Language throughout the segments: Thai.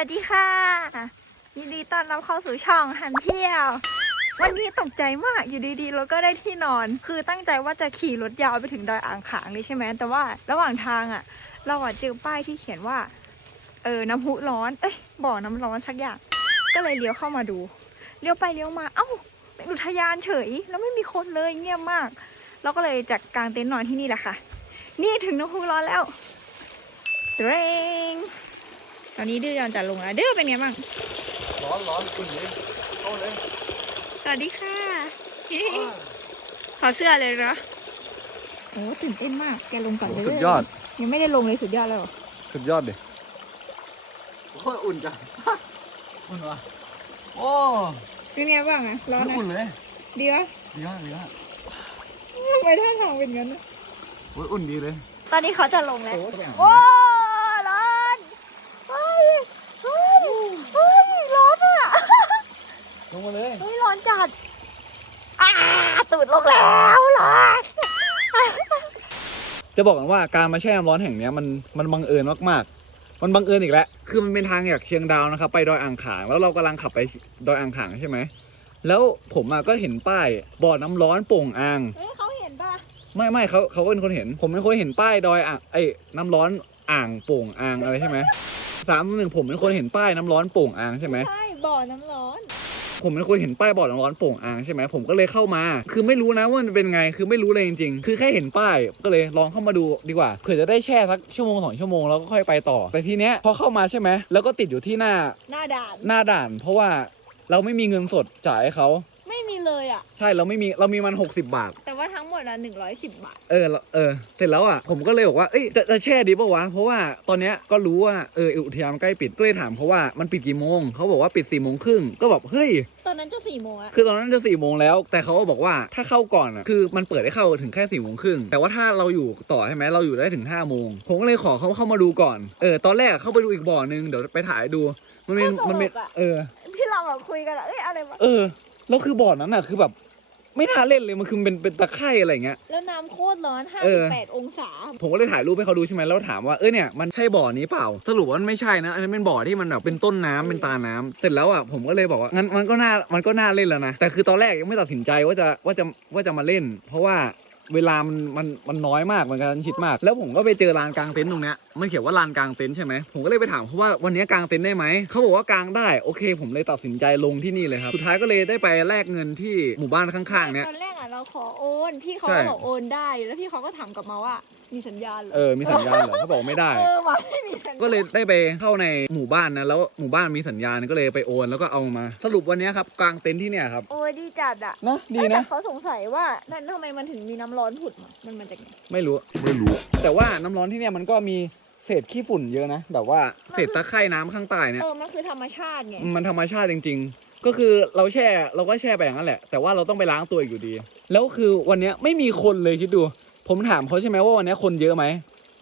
วัสดีค่ะ ยินดีต้อนรับเข้าสู่ช่องหันเที่ยว วันนี้ตกใจมากอยู่ดีๆเราก็ได้ที่นอน คือตั้งใจว่าจะขี่รถยาวไปถึงดอยอ่างขางเลยใช่ไหมแต่ว่าระหว่างทางอะ เราอะเจอป้ายที่เขียนว่า เออน้ำพุร้อนเอ้ยบ่อน้ำร้อนสักอย่าง ก็เลยเลี้ยวเข้ามาดูเลี้ยวไปเลี้ยวมาเอ้าเป็นอุทยานเฉย แล้วไม่มีคนเลยเงียบมาก เราก็เลยจัดกางเต็นท์นอนที่นี่แหละค่ะ นี่ถึงน้ำพุร้อนแล้วเตรง ตอนนี้ดื้อยอนจะลงแล้วดื้อเป็นไงบ้างร้อนร้อนคุณนี้เข้าเลยสวัสดีค่ะขอเสื้อเลยเหรอโอ้ตื่นเต้นมากแกลงก่อนเลยสุดยอด ยังไม่ได้ลงเลยสุดยอดแล้วเหรอสุดยอดดิโอ้ยอุ่นจังอุ่นวะโอ้เป็นไงบ้างอะร้อนนะอุ่นเลยดีวะดีมากดีมากทำไมท่าทางเป็นงั้นนะโอ้ยอุ่นดีเลย ตอนนี้เขาจะลงแล้วโอ้ โอ้ร้อนเฮ้ยเฮ้ยเฮ้ยร้อนอะ ลงมาเลย เฮ้ยร้ อนจัดอ้าตูดลงแล้วร้อนจะบอกกันว่าการมาแช่น้ำร้อนแห่งเนี้ยมันมันบังเอิญมากๆ มันบังเอิญอีกแล้ว คือมันเป็นทางจากเชียงดาวนะครับ ไปดอยอ่างขาง แล้วเรากำลังขับไปดอยอ่างขางใช่ไหม แล้วผมอะก็เห็นป้ายบ่อน้ำร้อนโป่งอ่าง เฮ้ยเขาเห็นป่ะไม่ไม่เขาเขาเป็นคนเห็น ผมเป็นคนเห็นป้ายดอยอ่างไอ้น้ำร้อนอ่างโป่งอ่างอะไรใช่ไหมสามหนึ่งผมเป็นคนเห็นป้ายน้ำร้อนโป่งอ่างใช่ไหม ใช่บ่อน้ำร้อน ผมเป็นคนเห็นป้ายบ่อน้ำร้อนโป่งอ่างใช่ไหมผมก็เลยเข้ามา คือไม่รู้นะว่ามันเป็นไงคือไม่รู้เลยจริงๆ คือแค่เห็นป้ายก็เลยลองเข้ามาดูดีกว่าเผื่อจะได้แช่สักชั่วโมงสองชั่วโมงแล้วก็ค่อยไปต่อแต่ทีเนี้ยพอเข้ามาใช่ไหมแล้วก็ติดอยู่ที่หน้าหน้าด่าน หน้าด่าน เพราะว่าเราไม่มีเงินสดจ่ายให้เขา ไม่มีเลยอะ ใช่เราไม่มีเรามีมัน 60 บาท แต่ว่าทั้งหมดอะหนึ่งร้อยสิบบาท เออแล้วเออ เสร็จแล้วอะผมก็เลยบอกว่าเอ้ยจะจะแช่ดีป่าวะ เพราะว่าตอนเนี้ยก็รู้ว่าเอออุทยานมันใกล้ปิดก็เลยถามเขาว่ามันปิดกี่โมงเขาบอกว่าปิดสี่โมงครึ่งก็แบบเฮ้ย ตอนนั้นจะสี่โมงอะคือตอนนั้นจะสี่โมงแล้ว แต่เขาก็บอกว่าถ้าเข้าก่อนอะคือมันเปิดให้เข้าถึงแค่สี่โมงครึ่งแต่ว่าถ้าเราอยู่ต่อใช่ไหมเราอยู่ได้ถึงห้าโมงผมก็เลยขอเขาเข้ามาดูก่อนเออตอนแรกเข้าไปดูอีกบ่อนึงเดี๋ยวไปถ่ายดูมันเป็นมันเป็นเออ ที่เราแบบคุยกันอะเอ้ยอะไรวะ เออ แล้วคือบ่อนั้นอะคือแบบ ไม่น่าเล่นเลยมันคือเป็นเป็นตะไคร่อะไรอย่างเงี้ย แล้วน้ำโคตรร้อน เออ 58 องศา ผมก็เลยถ่ายรูปให้เขาดูใช่ไหมแล้วถามว่าเออเนี่ยมันใช่บ่อนี้เปล่า สรุปว่ามันไม่ใช่นะอันนี้เป็นบ่อที่มันแบบเป็นต้นน้ำเป็นตาน้ำเสร็จแล้วอะผมก็เลยบอกว่างั้นมันก็น่ามันก็น่าเล่นแล้วนะแต่คือตอนแรกยังไม่ตัดสินใจว่าจะว่าจะว่าจะมาเล่น เพราะว่า เวลามันมันมันน้อยมากมันกระชั้นชิดมาก แล้วผมก็ไปเจอลานกลางเต็นท์ตรงเนี้ยมันเขียนว่าลานกลางเต็นท์ใช่ไหมผมก็เลยไปถามเขาว่าวันนี้กลางเต็นท์ได้ไหมเขาบอกว่ากลางได้โอเค ผมเลยตัดสินใจลงที่นี่เลยครับสุดท้ายก็เลยได้ไปแลกเงินที่หมู่บ้านข้างๆเนี้ย ตอนแรกอะเราขอโอน พี่เขาใช่ก็บอกโอนได้ แล้วพี่เขาก็ถามกลับมาว่ามีสัญญาณเหรอเออมีสัญญาณเหรอเขาบอกไม่ได้ เออว่ะไม่มีสัญญาณก็เลยได้ไปเข้าในหมู่บ้านนะแล้วหมู่บ้านมีสัญญาณก็เลยไปโอนแล้วก็เอามา สรุปวันนี้ครับกลางเต็นท์ที่เนี่ยครับโอ้ยดีจัดอะนะดีเอ้ยแต่นะ เขาสงสัยว่านั่นทำไมมันถึงมีน้ำร้อนผุดมามันมาจากไหน ไม่รู้ ไม่รู้ แต่ว่าน้ำร้อนที่เนี่ยมันก็มีเศษขี้ฝุ่นเยอะนะแบบว่าเศษตะไคร่น้ำข้างใต้เนี่ย เออ มันคือธรรมชาติไง มันธรรมชาติจริง ๆ ก็คือเราแช่เราก็แช่ไปอย่างนั้นแหละ แต่ว่าเราต้องไปล้างตัวอีกอยู่ดี แล้วคือวันเนี้ยไม่มีคนเลยคิดดู ผมถามเขาใช่ไหมว่าวันเนี้ยคนเยอะไหม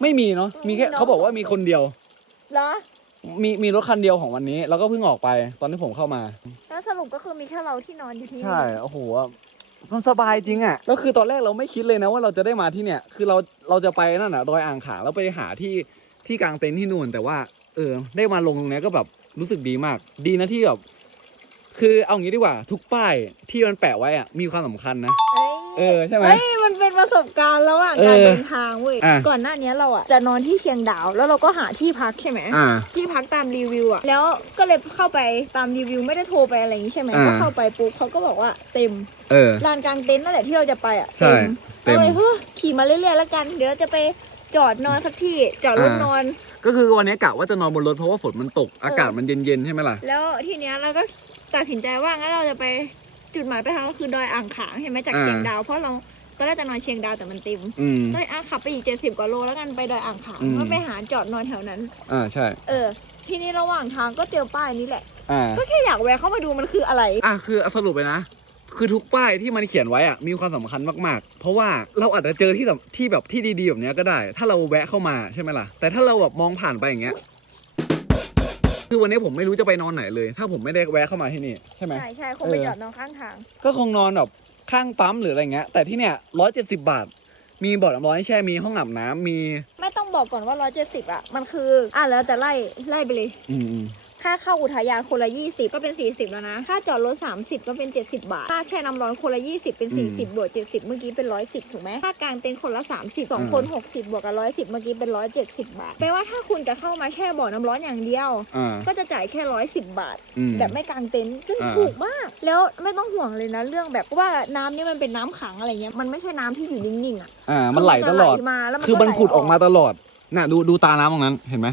ไม่มีเนาะมีแค่เขาบอกว่ามีคนเดียว เหรอ มีมีรถคันเดียวของวันนี้ แล้วก็เพิ่งออกไป ตอนที่ผมเข้ามา แล้วสรุปก็คือมีแค่เราที่นอนอยู่ที่นี่ใช่โอ้โหมันสบายจริงอะแล้วคือตอนแรกเราไม่คิดเลยนะว่าเราจะได้มาที่เนี่ย คือเราเราจะไปนั่นน่ะดอยอ่างขางแล้วไปหาที่ที่กลางเต็นท์ที่นู่นแต่ว่า เออ ได้มาลงตรงเนี้ยก็แบบรู้สึกดีมาก ดีนะที่แบบคือเอางี้ดีกว่า ทุกป้ายที่มันแปะไว้อะมีความสำคัญนะเอ้ย เออใช่ไหม เฮ้ยมันเป็นประสบการณ์ระหว่างเออการเดินทางเว้ยอะก่อนหน้านี้เราอะจะนอนที่เชียงดาวแล้วเราก็หาที่พักใช่ไหมอ่าที่พักตามรีวิวอะแล้วก็เลยเข้าไปตามรีวิวไม่ได้โทรไปอะไรอย่างนี้ใช่ไหมอ่า ก็เข้าไปปุ๊บเขาก็บอกว่าเต็มเออ ลานกลางเต็นท์นั่นแหละที่เราจะไปอะใช่เต็มเต็ม เราเลยเฮ้ยขี่มาเรื่อยๆแล้วกัน เดี๋ยวเราจะไปจอดนอนสักที่จอดรถอ่านนอน ก็คือวันนี้กะว่าจะนอนบนรถเพราะว่าฝนมันตกอากาศมันเย็นๆใช่ไหมล่ะ แล้วทีเนี้ยเราก็ตัดสินใจว่างั้นเราจะไป จุดหมายปลายทางก็คือดอยอ่างขางใช่ไหมจากอ่า เชียงดาวเพราะเราตอนแรกจะนอนเชียงดาวแต่มันเต็มอืม ก็เลยอะขับไปอีกเจ็ดสิบกว่าโลแล้วกันไปดอยอ่างขางอืม แล้วไปหาจอดนอนแถวนั้น อ่าใช่ เออ ทีนี้ระหว่างทางก็เจอป้ายนี้แหละ อ่า ก็แค่อยากแวะเข้ามาดูมันคืออะไร อะคือเอาสรุปไปนะ คือทุกป้ายที่มันเขียนไว้อะมีความสำคัญมากๆ เพราะว่าเราอาจจะเจอที่แบบที่แบบที่ดีๆแบบเนี้ยก็ได้ ถ้าเราแวะเข้ามาใช่ไหมล่ะแต่ถ้าเราแบบมองผ่านไปอย่างเงี้ย คือวันนี้ผมไม่รู้จะไปนอนไหนเลย ถ้าผมไม่ได้แวะเข้ามาที่นี่ใช่ไหม ใช่ใช่คงไปเออจอดนอนข้างทาง ก็คงนอนแบบข้างปั๊มหรืออะไรเงี้ย แต่ที่เนี่ยร้อยเจ็ดสิบาท มีบ่อน้ำร้อนให้แช่ มีห้องอาบน้ำมี ไม่ต้องบอกก่อนว่าร้อยเจ็ดสิบอะ มันคือ อะแล้วจะไล่ไล่ไปเลย อืมอืม ค่าเข้าอุทยานคนละ 20 ก็เป็น 40 แล้วนะ ค่าจอดรถ 30 ก็เป็น 70 บาท ค่าแช่น้ำร้อนคนละ 20 เป็น 40 บวก 70 เมื่อกี้เป็น 110 ถูกไหมค่ากางเต็นท์คนละ 30สองคน 60 บวกกับ 110 เมื่อกี้เป็น 170 บาท แปลว่าถ้าคุณจะเข้ามาแช่บ่อน้ำร้อนอย่างเดียว อ่า ก็จะจ่ายแค่ 110 บาท อืม แบบไม่กางเต็นท์ซึ่งอ่า ถูกมาก แล้วไม่ต้องห่วงเลยนะเรื่องแบบว่าน้ำนี่มันเป็นน้ำขังอะไรเงี้ย มันไม่ใช่น้ำที่อยู่นิ่งๆอะ อ่า มันไหลตลอด คืมันจะไหมาแล้วมันคือมันไหลผุดออกมาตลอด น่ะ ดู ดูตาน้ำตรงนั้น เห็นไหม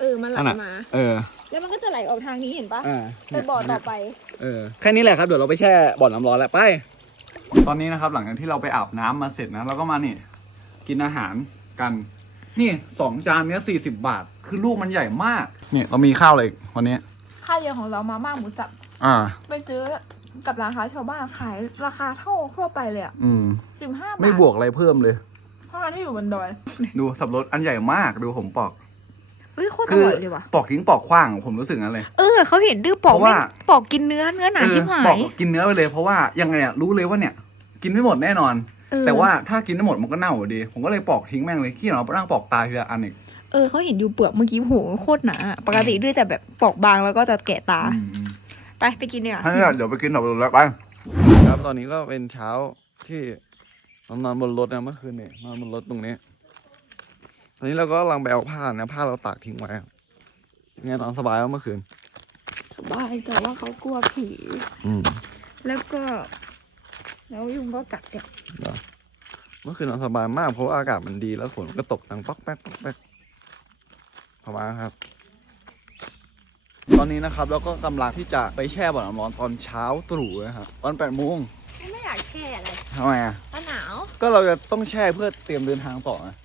เออ มันไหลนั่นน่ะ มา เออ แล้วมันก็จะไหลออกทางนี้เห็นปะอ่าไปบ่อต่อไป เออแค่นี้แหละครับเดี๋ยวเราไปแช่บ่อน้ำร้อนแล้วไป ตอนนี้นะครับ หลังจากที่เราไปอาบน้ำมาเสร็จนะเราก็มานี่ กินอาหารกัน นี่สองจานเนี้ยสี่สิบบาท คือลูกมันใหญ่มากเนี่ยเรามีข้าวอะไรอีกวันนี้ ค่าเดียวของเรามาม่าหมูสับอ่า ไปซื้อกับร้านค้าชาวบ้านขายราคาเท่าทั่วไปเลยอะอืม สิบห้าบาทไม่บวกอะไรเพิ่มเลย เพราะร้านที่อยู่บนดอย ดูสับปะรดอันใหญ่มากดูผมปอก เฮ้ยโคตรอคือร่อยเลยว่ะปอกทิ้งปอกขว้างผมรู้สึกงั้นเลย เออเขาเห็นดื้อปอกเพราะว่าไม่ปอกกินเนื้อเนื้อหนาเออชิบหาปอกยกินเนื้อไปเลยเพราะว่ายังไงอะรู้เลยว่าเนี่ย กินไม่หมดแน่นอนเออแต่ว่าถ้ากินไม่หมดมันก็เน่าอยู่ดี ผมก็เลยปอกทิ้งแม่งเลยขี้เรานั่งปอกตาทีละอันอีกเออเขาเห็นอยู่เปลือกเมื่อกี้โหโคตรหนาอะปกติดื้อแต่แบบปอกบางแล้วก็จะแกะตาไปไปกินเนี่ยถ้าเดี๋ยวไปกินสับปะรดแล้วไปครับตอนนี้ก็เป็นเช้าที่นอนบนรถนะเมื่อคืนเนี่ยนอนบนรถตรงนี้ ตอนนี้เราก็กำลังไปเอาผ้านะผ้าเราตากทิ้งไว้อะเนี่ยนอนสบายแล้วเมื่อคืน สบายแต่ว่าเขากลัวผี อืมแล้วก็ แล้วยุงก็กัดเนี่ยเมื่อคืนนอนสบายมากเพราะว่าอากาศมันดีแล้วฝนก็ตกดังป๊อกแป๊กป๊อกแป๊กประมาณนั้นครับ ตอนนี้นะครับเราก็กำลังที่จะไปแช่บ่อน้ำร้อนตอนเช้าตรู่นะครับตอนแปดโมงไม่อยากแช่อะไรทำไมอะก็หนาว ก็เราจะต้องแช่เพื่อเตรียมเดินทางต่อนะ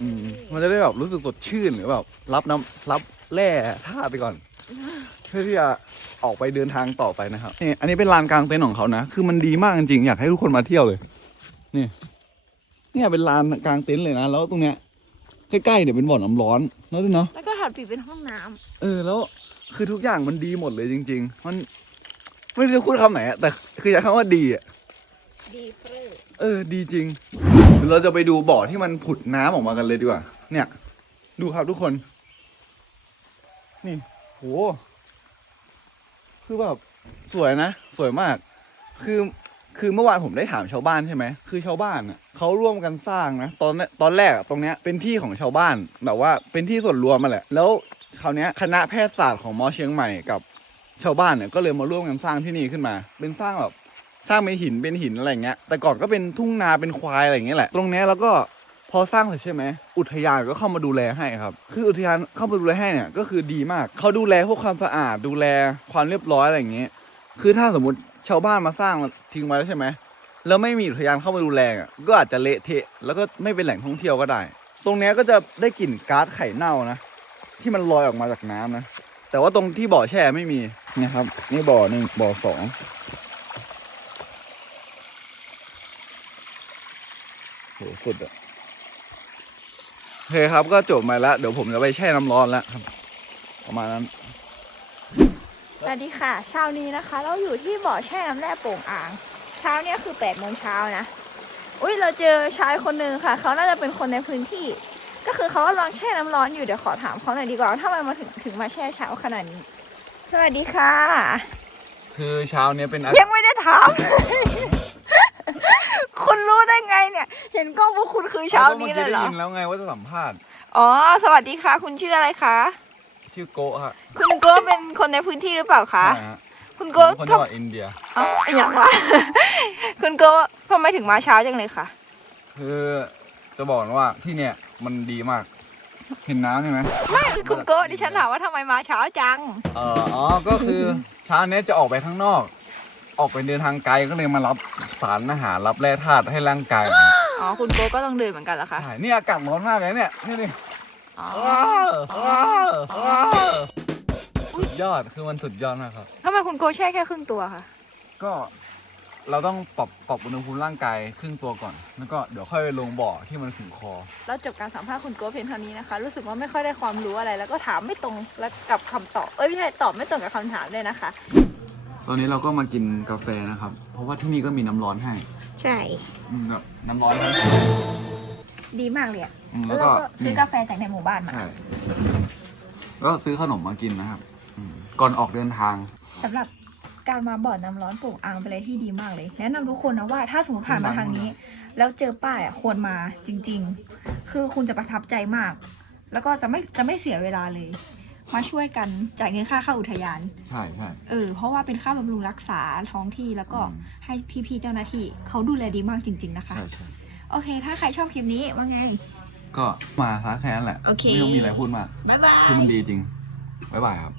อ๋ออืมมันจะได้แบบรู้สึกสดชื่นหรือแบบรับน้ำรับแร่ธาตุไปก่อน เพื่อที่จะออกไปเดินทางต่อไปนะครับนี่อันนี้เป็นลานกลางเต็นท์ของเขานะคือมันดีมากจริงๆอยากให้ทุกคนมาเที่ยวเลย นี่ เนี่ยเป็นลานกลางเต็นท์เลยนะแล้วตรงเนี้ยใกล้ๆเนี่ยเป็นบ่อน้ำร้อนเนอะด้วยเนาะแล้วก็ถัดปีเป็นห้องน้ำเออแล้วคือทุกอย่างมันดีหมดเลยจริง ๆ มันไม่รู้จะพูดคำไหนอะแต่คืออยากคำว่าดีอะดีเฟรเออ ดีจริง เราจะไปดูบ่อที่มันผุดน้ำออกมากันเลยดีกว่า เนี่ย ดูครับทุกคน นี่โหคือแบบสวยนะ สวยมาก คือคือเมื่อวานผมได้ถามชาวบ้านใช่ไหม คือชาวบ้านอะเขาร่วมกันสร้างนะ ตอนตอนแรกตรงเนี้ยเป็นที่ของชาวบ้านแบบว่าเป็นที่ส่วนรวมมาแหละ แล้วคราวเนี้ยคณะแพทยศาสตร์ของมอเชียงใหม่กับชาวบ้านเนี่ยก็เลยมาร่วมกันสร้างที่นี่ขึ้นมา เป็นสร้างแบบ สร้างเป็นหินเป็นหินอะไรเงี้ยแต่ก่อนก็เป็นทุ่งนาเป็นควายอะไรเงี้ยแหละ ตรงเนี้ยแล้วก็พอสร้างเสร็จใช่ไหมอุทยานก็เข้ามาดูแลให้ครับ คืออุทยานเข้ามาดูแลให้เนี่ยก็คือดีมากเขาดูแลพวกความสะอาดดูแลความเรียบร้อยอะไรอย่างเงี้ยคือถ้าสมมติชาวบ้านมาสร้างทิ้งไว้แล้วใช่ไหมแล้วไม่มีอุทยานเข้ามาดูแลอะก็อาจจะเละเทะแล้วก็ไม่เป็นแหล่งท่องเที่ยวก็ได้ ตรงเนี้ยก็จะได้กลิ่นก๊าซไข่เน่านะที่มันลอยออกมาจากน้ำนะแต่ว่าตรงที่บ่อแช่ไม่มีนะครับนี่บ่อหนึ่งบ่อสอง โหสุดอะโอเคครับก็จบมาแล้ว เดี๋ยวผมจะไปแช่น้ำร้อนแล้วครับ ประมาณนั้น สวัสดีค่ะ เช้านี้นะคะ เราอยู่ที่บ่อแช่น้ำแร่โป่งอ่าง เช้าเนี้ยคือ8ปดโมงเช้านะ อุ้ยเราเจอชายคนหนึ่งค่ะ เขาน่าจะเป็นคนในพื้นที่ ก็คือเขากำลังแช่น้ำร้อนอยู่ เดี๋ยวขอถามเขาหน่อยดีกว่าว่าทำไมมาถึงถึงมาแช่เช้าขนาดนี้ สวัสดีค่ะ คือเช้าเนี้ยเป็นยังไม่ได้ถาม คุณรู้ได้ไงเนี่ย เห็นกล้องพวกคุณคือเช้านี้เลยเหรอได้ยินแล้วไงว่าจะสัมภาษณ์ อ๋อ สวัสดีค่ะ คุณชื่ออะไรคะ ชื่อโกะฮะคุณโก้เป็นคนในพื้นที่หรือเปล่าคะ ใช่ฮะคุณผโก้มคนจังหวัดทำอินเดีย เอ้าอย่างวะ คุณโก้ทำไมถึงมาเช้าจังเลยคะคือจะบอกนะว่าที่เนี่ยมันดีมาก เห็นน้ำใช่ไหมไม่คือคุณโก้ดิฉันถามว่าทำไมมาเช้าจัง เอออ๋อ ก็คือเช้าเนี้ยจะออกไปข้างนอก ออกไปเดินทางไกลก็เลยมารับ สารอาหารรับแร่ธาตุให้ร่างกายอ๋อ คุณโก้ก็ต้องเดินเหมือนกันเหรอคะ ใช่นี่อากาศร้อนมากเลยเนี่ยนี่นี่อ๋อสุดยอดคือมันสุดยอดมากครับ ทำไมคุณโก้แช่แค่ครึ่งตัวคะ ก็เราต้องปรับปรับอุณหภูมิร่างกายครึ่งตัวก่อน แล้วก็เดี๋ยวค่อยไปลงบ่อที่มันถึงคอเราจบการสัมภาษณ์คุณโก้เพียงเท่านี้นะคะ รู้สึกว่าไม่ค่อยได้ความรู้อะไร แล้วก็ถามไม่ตรงแล้วกับคำตอบ เอ้ยไม่ใช่ตอบไม่ตรงกับคำถามด้วยนะคะต อนนี้เราก็มากินกาแฟนะครับ เพราะว่าที่นี่ก็มีน้ำร้อนให้ใช่ อืมแบบน้ำร้อนให้ดีมากเลยอะอืมแล้แล้ววเราก็ก็ซื้อกาแฟจากในหมู่บ้านมาใช่ก็ซื้อขนมมากินนะครับอืมก่อนออกเดินทาง สำหรับการมาบ่อน้ำร้อนโป่งอ่างเป็นอะไรที่ดีมากเลย แนะนำทุกคนนะว่าถ้าสมมติผ่านมาทางนี้ แล้วเจอป้ายอะควรมาจริง ๆ คือคุณจะประทับใจมาก แล้วก็จะไม่จะไม่เสียเวลาเลย มาช่วยกันจ่ายเงินค่าเข้าอุทยาน ใช่ใช่ เออ เพราะว่าเป็นค่าบำรุงรักษาท้องที่แล้วก็ให้พี่ๆเจ้าหน้าที่เขาดูแลดีมากจริง ๆนะคะ ใช่ใช่โอเค ถ้าใครชอบคลิปนี้ว่าไง ก็มาซะแค่นั้นแหละ โอเค ไม่ต้องมีอะไรพูดมาก บ๊ายบาย คือมันดีจริง บ๊ายบายครับ